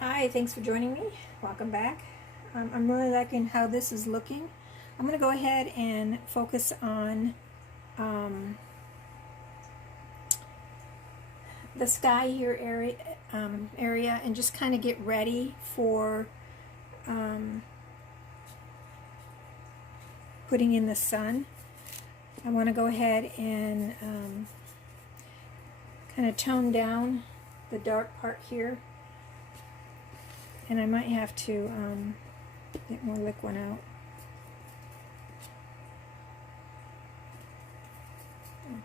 Hi, thanks for joining me. Welcome back. I'm really liking how this is looking. I'm going to go ahead and focus on the sky here area and just kind of get ready for putting in the sun. I want to go ahead and kind of tone down the dark part here. And I might have to get more liquid out.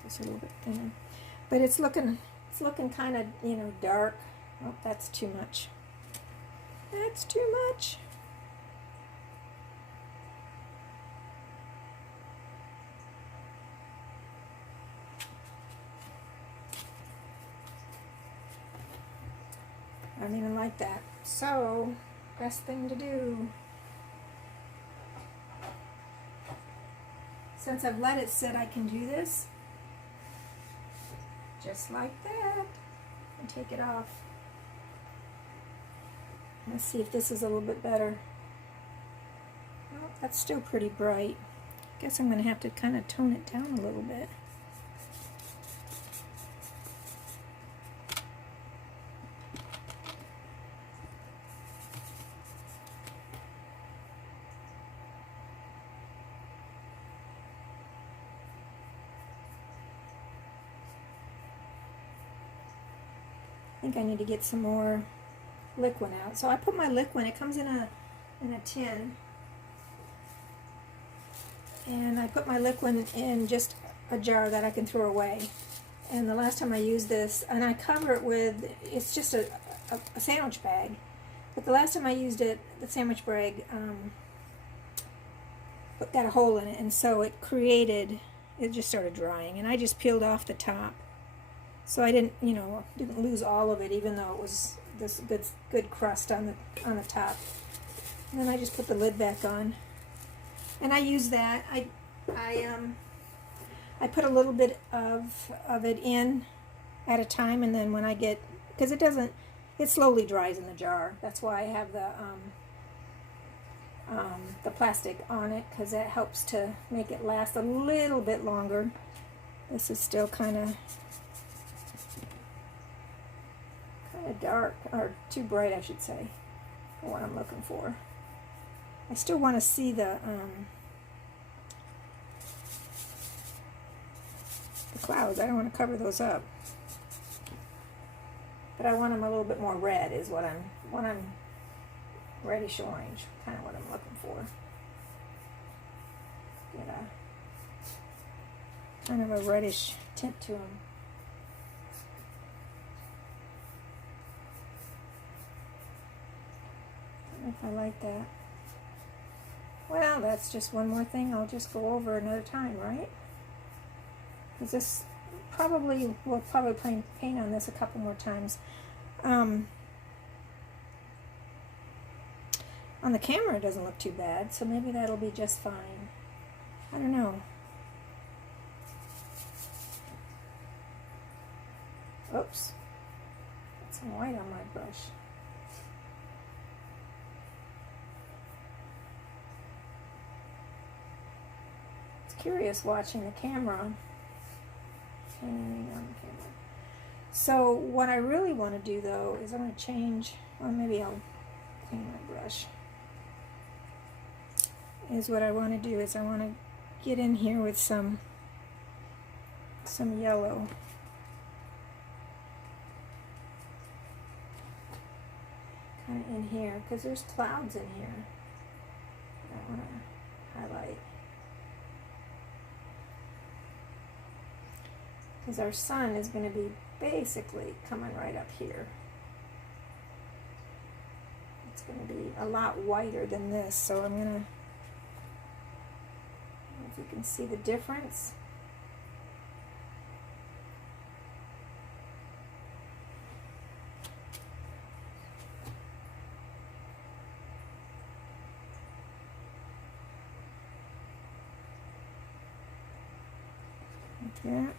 Just a little bit thinner. But it's looking kind of, dark. Oh, that's too much. That's too much. I don't even like that. So, best thing to do, since I've let it sit, I can do this just like that and take it off. Let's see if this is a little bit better. Oh, that's still pretty bright. I guess I'm going to have to kind of tone it down a little bit. I think I need to get some more liquid out. So I put my liquid, it comes in a tin, and I put my liquid in just a jar that I can throw away. And the last time I used this, and I cover it with, it's just a sandwich bag, but the last time I used it, the sandwich bag got a hole in it, and so it just started drying, and I just peeled off the top. So I didn't lose all of it, even though it was this good crust on the top. And then I just put the lid back on, and I use that. I put a little bit of it in at a time, and then when I get, because it slowly dries in the jar. That's why I have the plastic on it, because that helps to make it last a little bit longer. This is still kind of dark, or too bright, I should say, for what I'm looking for. I still want to see the clouds. I don't want to cover those up, but I want them a little bit more red. Is what I'm reddish orange, kind of what I'm looking for. Get a kind of a reddish tint to them. If I like that. Well, that's just one more thing I'll just go over another time, right? Because this we'll probably paint on this a couple more times. On the camera it doesn't look too bad, so maybe that'll be just fine. I don't know. Oops. Got some white on my brush. Curious watching the camera. So what I really want to do though is I'm going to change, or maybe I'll clean my brush. Is what I want to do is I want to get in here with some yellow. Kind of in here, because there's clouds in here that I want to highlight. Because our sun is going to be basically coming right up here. It's going to be a lot whiter than this, so I'm going to, if you can see the difference. Like that.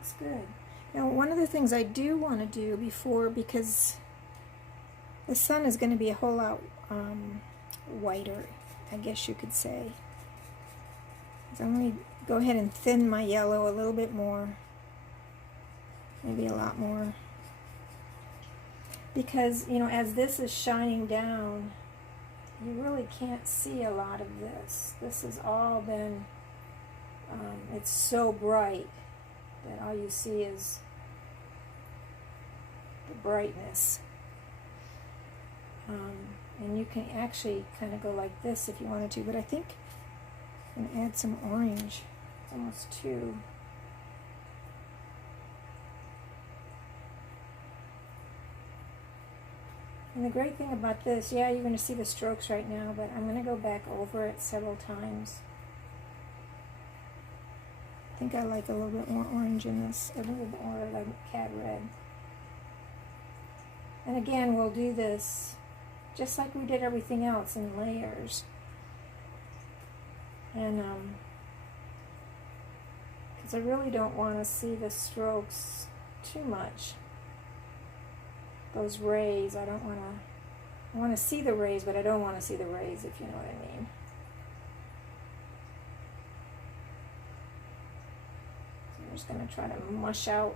looks good. Now, one of the things I do want to do before, because the sun is going to be a whole lot whiter, I guess you could say. So I'm going to go ahead and thin my yellow a little bit more, maybe a lot more. Because, you know, as this is shining down, you really can't see a lot of this. This has all been, it's so bright that all you see is the brightness. And you can actually kind of go like this if you wanted to, but I think I'm going to add some orange. It's almost two. And the great thing about this, yeah, you're going to see the strokes right now, but I'm going to go back over it several times. I think I like a little bit more orange in this, a little bit more like cat red. And again, we'll do this just like we did everything else in layers. And because I really don't want to see the strokes too much. Those rays, I want to see the rays, but I don't want to see the rays, if you know what I mean. So I'm just going to try to mush out.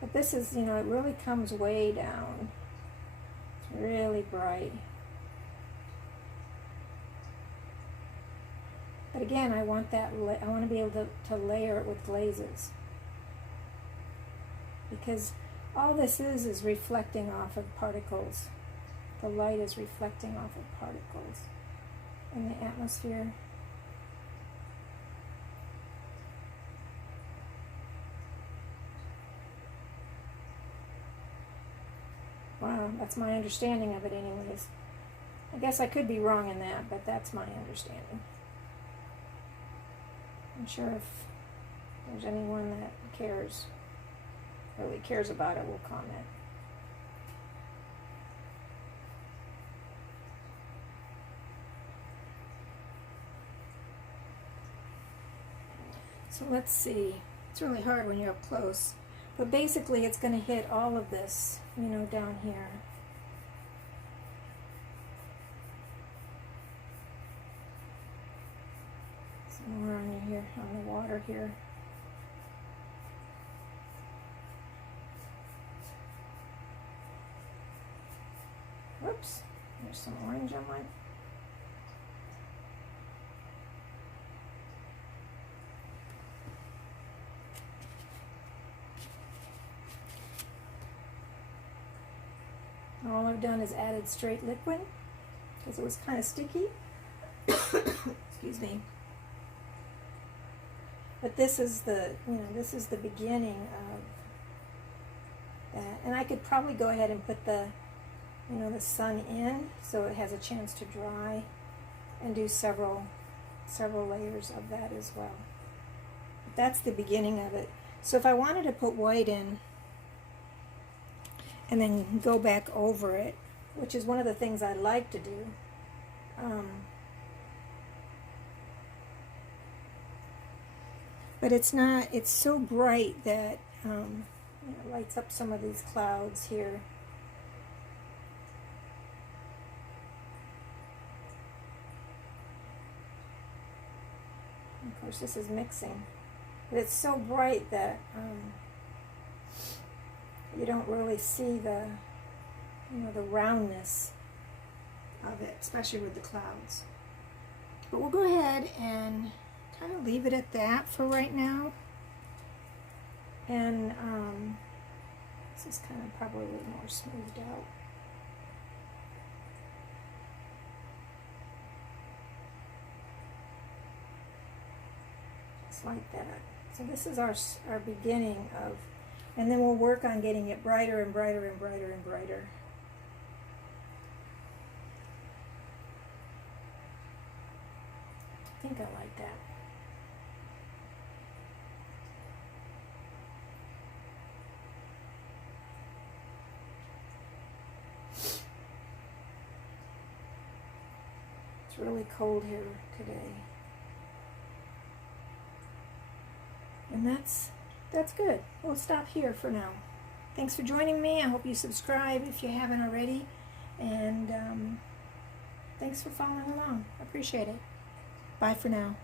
But this is, you know, it really comes way down. It's really bright. But again, I want that. I want to be able to layer it with glazes, because all this is reflecting off of particles. The light is reflecting off of particles in the atmosphere. Wow, that's my understanding of it anyways. I guess I could be wrong in that, but that's my understanding. I'm sure if there's anyone that really cares about it, will comment. So let's see. It's really hard when you're up close. But basically it's going to hit all of this, you know, down here. Somewhere on here, on the water here. Whoops, there's some orange on my... All I've done is added straight liquid because it was kind of sticky. Excuse me. But this is the, you know, this is the beginning of that. And I could probably go ahead and put the, you know, the sun in so it has a chance to dry, and do several layers of that as well. But that's the beginning of it. So if I wanted to put white in and then go back over it, which is one of the things I like to do, but it's so bright that it lights up some of these clouds here. Of course, this is mixing, but it's so bright that you don't really see the, you know, the roundness of it, especially with the clouds. But we'll go ahead and kind of leave it at that for right now. And this is kind of probably a little more smoothed out. Just like that. So this is our beginning of, and then we'll work on getting it brighter and brighter and brighter and brighter. I think I like that. It's really cold here today. And that's That's good. We'll stop here for now. Thanks for joining me. I hope you subscribe if you haven't already. And thanks for following along. I appreciate it. Bye for now.